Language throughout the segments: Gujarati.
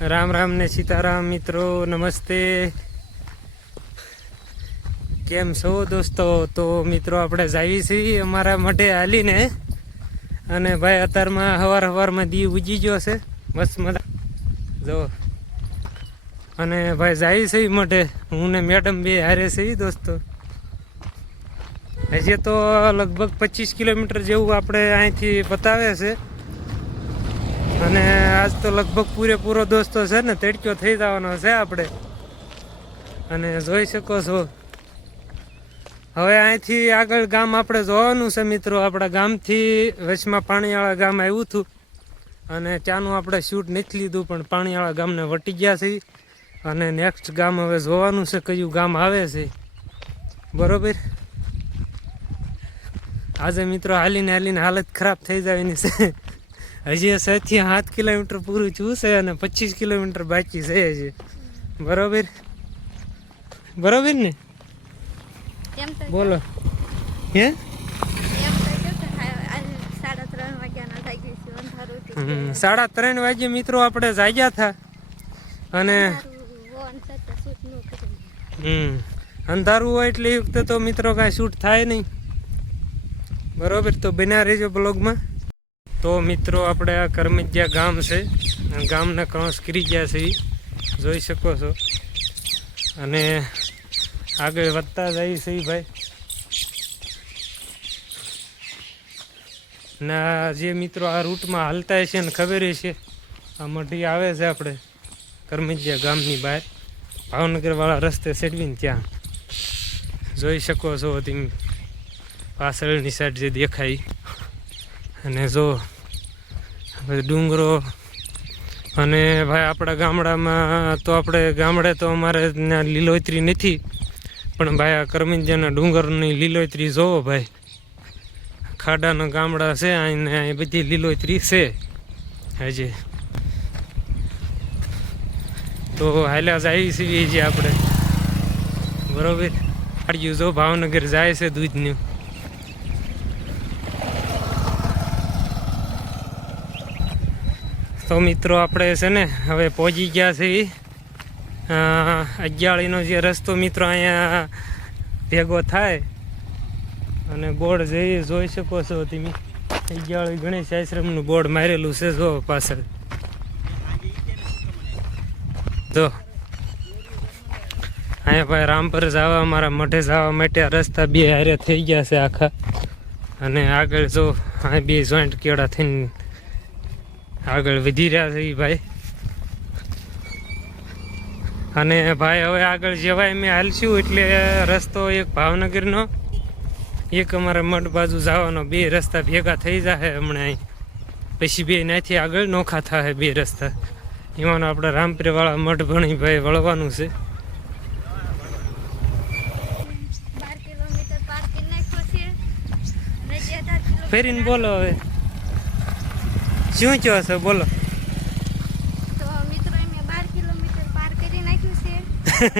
राम राम ने सीताराम मित्रों नमस्ते। केम छो दोस्तों? तो मित्रों આપણે જાવી છીએ અમારા મઢે હાલીને અને ભાઈ અત્યારમાં હવાર દી ઉજી ગયો છે મસ્ત મજા જો અને ભાઈ જાવી છે મઢે હું ને મેડમ બે હારે છે દોસ્તો। હજી તો લગભગ 25 કિલોમીટર જેવું આપણે અહીંથી બતાવે છે અને આજ તો લગભગ પૂરેપૂરો દોસ્તો છે ને તડક્યો થઈ જવાનો છે આપણે અને જોઈ શકો છો। હવે અહીંથી આગળ ગામ આપણે જોવાનું છે મિત્રો। આપણા ગામથી વચમાં પાણીવાળા ગામ આવ્યું હતું અને ત્યાંનું આપણે શૂટ નથી લીધું પણ પાણીવાળા ગામને વટી ગયા છે અને નેક્સ્ટ ગામ હવે જોવાનું છે કયું ગામ આવે છે બરોબર। આજે મિત્રો હાલીને હાલીને હાલત ખરાબ થઈ જવાની છે। હજી 6 થી 7 કિલોમીટર પૂરું થયું છે અને 25 કિલોમીટર બાકી છે હજી બરોબર બરોબર ને બોલો હે 3:30 વાગે મિત્રો આપણે જાગ્યા હતા અને અંધારું હોય એટલે એ વખતે તો મિત્રો કાંઈ શૂટ થાય નહીં બરોબર। તો બન્યા રહેજો બ્લોગમાં। તો મિત્રો આપણે આ કરમજિયા ગામ છે ગામના ક્રોસ કરી ગયા છે જોઈ શકો છો અને આગળ વધતા જાય છે ભાઈ ના જે મિત્રો આ રૂટમાં હાલતા છે ને ખબર છે આ મઢી આવે છે આપણે કરમજિયા ગામની બહાર ભાવનગરવાળા રસ્તે સેડવીને ત્યાં જોઈ શકો છો તમે પાછળની સાઈડ જે દેખાય અને જો ડુંગરો અને ભાઈ આપણા ગામડામાં તો આપણે ગામડે તો અમારે ત્યાં લીલોતરી નથી પણ ભાઈ આ કરમજિયાના ડુંગરની લીલોતરી જોવો ભાઈ। ખાડાના ગામડા છે અને અહીં બધી લીલોતરી છે હજી તો હાલ્યા જાય છીએ જે આપણે બરોબર। ગાડીઓ જો ભાવનગર જાય છે દૂધનું તો મિત્રો આપણે છે ને હવે પહોંચી ગયા છીએ અગિયાળીનો જે રસ્તો મિત્રો અહીંયા ભેગો થાય અને બોર્ડ જોઈ શકો છો તમે અગિયાળી ગણેશ આશ્રમનું બોર્ડ મારેલું છે જો પાછળ જો અહીંયા ભાઈ રામપર જવા અમારા મઢે જવા માટે આ રસ્તા બે હારે થઈ ગયા છે આખા અને આગળ જો આ બે જોઈન્ટ કેળા થઈને આગળ વધી રહ્યા છે ભાઈ અને ભાઈ હવે આગળ જવાય મેં હાલશું એટલે રસ્તો એક ભાવનગરનો એક અમારા મઢ બાજુ જવાનો બે રસ્તા ભેગા થઈ જાય હમણાં અહીં પછી બે ત્યાંથી આગળ નોખા થાય બે રસ્તા એમાંનો આપણે રામપીરવાળા મઢ ભણી ભાઈ વળવાનું છે। ફેરીને બોલો હવે શું કહો છો બોલો। તો મિત્રો અમે 12 કિલોમીટર પાર કરી નાખ્યું છે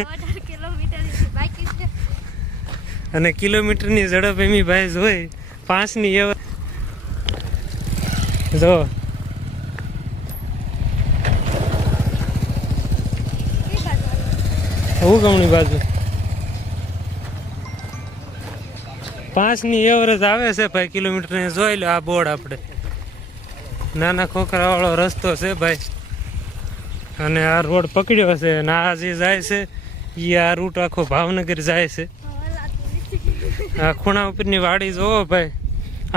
18 કિલોમીટર બાકી છે અને કિલોમીટરની ઝડપ એમી ભાઈ જોઈ 5ની જો ઉગમણી બાજુ 5ની એવરેજ આવે છે ભાઈ કિલોમીટર જોઈ લો આ બોર્ડ આપણે નાના ખોખરાવાળો રસ્તો છે ભાઈ અને આ રોડ પકડ્યો છે અને આ જે જાય છે એ આ રૂટ આખો ભાવનગર જાય છે। આ ખૂણા ઉપરની વાડી જોવો ભાઈ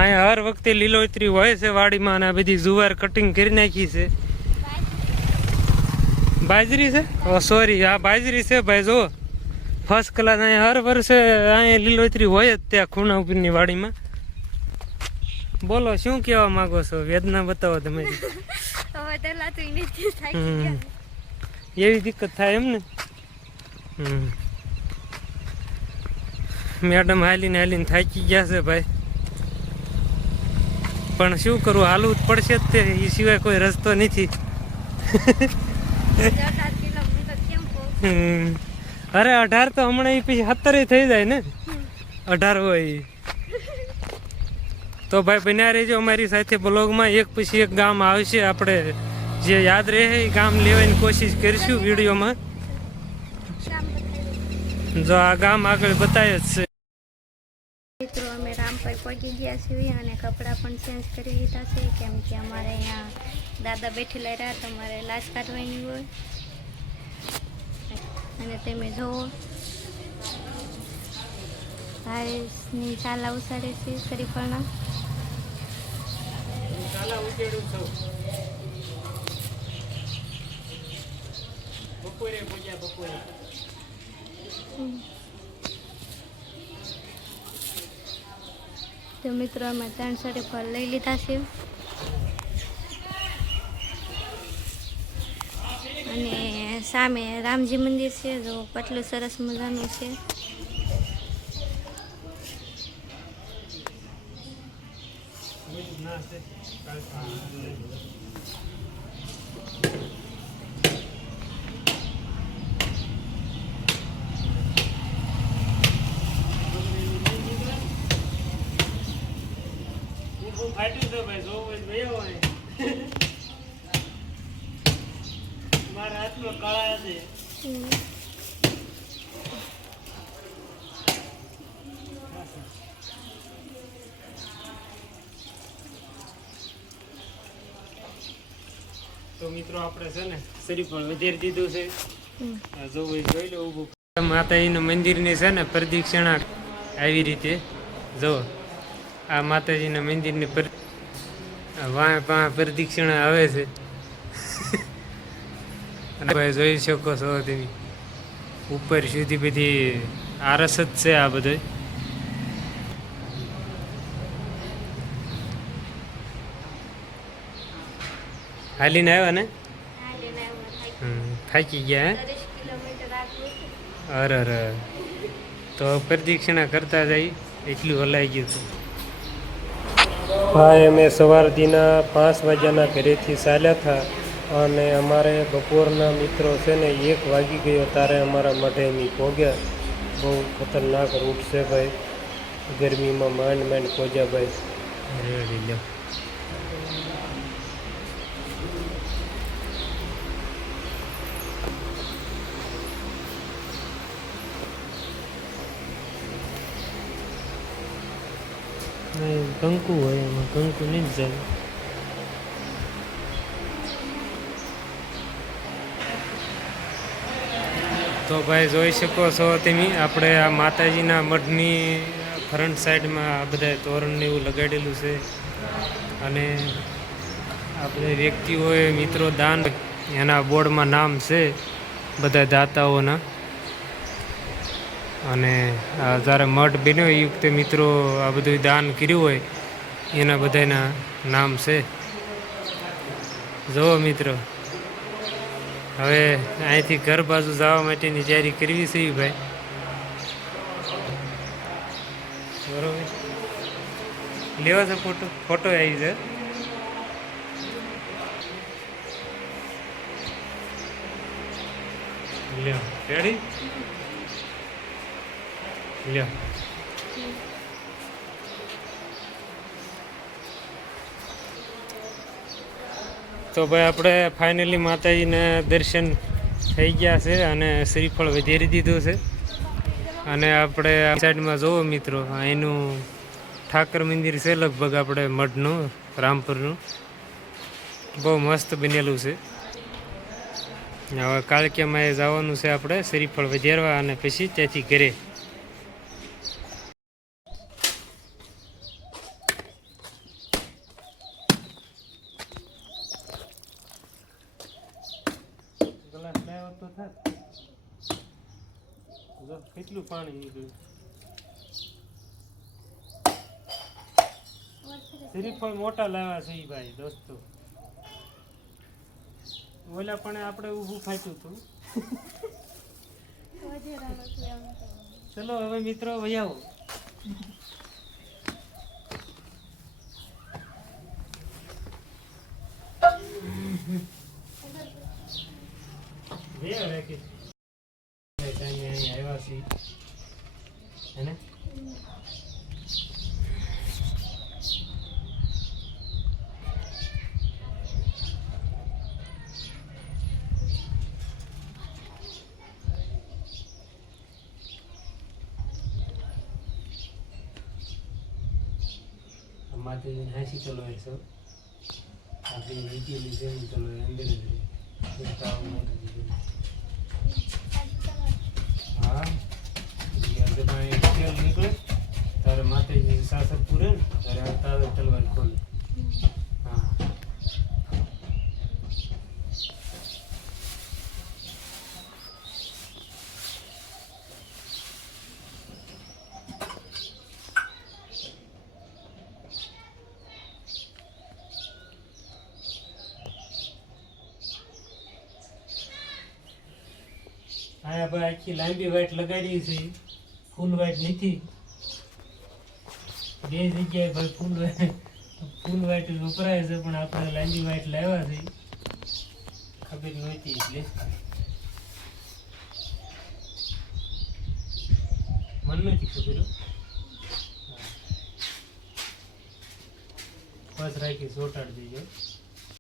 અહીંયા હર વખતે લીલોતરી હોય છે વાડીમાં અને આ બધી જુવાર કટિંગ કરી નાખી છે। બાજરી છે ઓ સોરી આ બાજરી છે ભાઈ જો ફર્સ્ટ ક્લાસ અહીંયા હર વર્ષે અહીંયા લીલોતરી હોય જ ત્યાં ખૂણા ઉપરની વાડીમાં। બોલો શું કહેવા માંગો છો? વેદના બતાવો તમે। એવી દિક્કત થાય એમ ને મેડમ હાલીને હાલીને થાકી ગયા છે ભાઈ પણ શું કરું હાલવું જ પડશે જ તે એ સિવાય કોઈ રસ્તો નથી। અરે 18 તો હમણાં એ પછી 17 થઈ જાય ને 18 હોય તો ભાઈ બન્યા રહેજો અમારી સાથે બ્લોગમાં। એક પછી એક ગામ આવશે આપણે જે યાદ રહે એ ગામ લેવાની કોશિશ કરીશું વિડીયોમાં. કામ બતાવ્યું. જો આ ગામ આગળ બતાવે જ છે. મિત્રો અમે રામપર પહોંચી ગયા છીએ અને કપડાં પણ ચેન્જ કરી લીધા છે, કેમ કે અમારે અહીંયા દાદા બેઠેલા રહ્યા તો અમારે લાશ કાઢવાની હોય. અને તમે જુઓ ભાઈની ચાલા ઉસાડે છે શરીફળના. તો મિત્રો અમે 3 શરીફળ લઈ લીધા છે અને સામે રામજી મંદિર છે, જો કેટલું સરસ મજાનું છે. મારા હાથમાં કાળા છે. તો મિત્રો આપણે છે ને શરીફળ વધારી દીધું છે. જોઈ લો ઊભું. માતાજીના મંદિરની છે ને પ્રદક્ષિણા આવી રીતે જો આ માતાજીના મંદિરની પ્રદક્ષિણા આવે છે. ભાઈ જોઈ શકો છો તમે ઉપર સુધી બધી આરસ જ છે. આ બધું હાલીને આવ્યા ને થાકી ગયા. અરે અરે તો પ્રદક્ષિણા કરતા જાય એટલું હલાઈ ગયું હતું. હા અમે સવારથીના 5 વાગ્યાના ઘરેથી ચાલ્યા હતા અને અમારે બપોરના મિત્રો છે ને 1 વાગી ગયો ત્યારે અમારા મઢે એમ પહોંચ્યા. બહુ ખતરનાક રૂટ છે ભાઈ, ગરમીમાં માંડ પહોંચ્યા ભાઈ. રેડી લો કંકુ હોય એમાં કંકુ નહીં જ જાય. તો ભાઈ જોઈ શકો છો તમે આપણે આ માતાજીના મઢની ફ્રન્ટ સાઈડમાં આ બધા તોરણને એવું લગાડેલું છે અને આપણે વ્યક્તિઓએ મિત્રો દાન એના બોર્ડમાં નામ છે બધા દાતાઓના. અને આ જ્યારે મઠ બન્યો એ વખતે મિત્રો આ બધું દાન કર્યું હોય એના બધાના નામ છે. જુઓ મિત્રો હવે અહીંથી ઘર બાજુ જવા માટેની તૈયારી કરવી છે ભાઈ. બરોબર લેવા છે ફોટો આવી છે. લ્યો રેડી લ્યો. તો ભાઈ આપણે ફાઇનલી માતાજીના દર્શન થઈ ગયા છે અને શ્રીફળ વધારી દીધું છે. અને આપણે આ સાઈડમાં જુઓ મિત્રો અહીંનું ઠાકર મંદિર છે લગભગ આપણે મઢનું રામપુરનું, બહુ મસ્ત બનેલું છે. હવે કાળકિયામાં એ જવાનું છે આપણે શ્રીફળ વધારવા અને પછી ત્યાંથી ઘરે. કેટલું પાણી નીકળ્યું. શ્રીફળ મોટા લાવ્યા છે ભાઈ દોસ્તો. ઓલા પણ આપણે ઊભું ફાટ્યું હતું. ચલો હવે મિત્રો વયાવો. આવ્યા છીએ હેને માતાજીને હાંસી તલવાર છે આપણી નીચેની જેની તલવાર અંદર જ રહે હા આજે પાણી તેલ નીકળે તારે માતાજી સાસર પૂરે ને ત્યારે તારે તલવાર ખોલે હા હા ભાઈ આખી લાંબી વાઈટ લગાડી છે ફૂલ વાઈટ નથી બે જગ્યાએ ભાઈ ફૂલ વાઈટ વપરાય છે પણ આપણે લાંબી વાઈટ લાવ્યા છે ખબર નહોતી એટલે મને નથી ખબર બસ રાખી ચોટાડી દેજો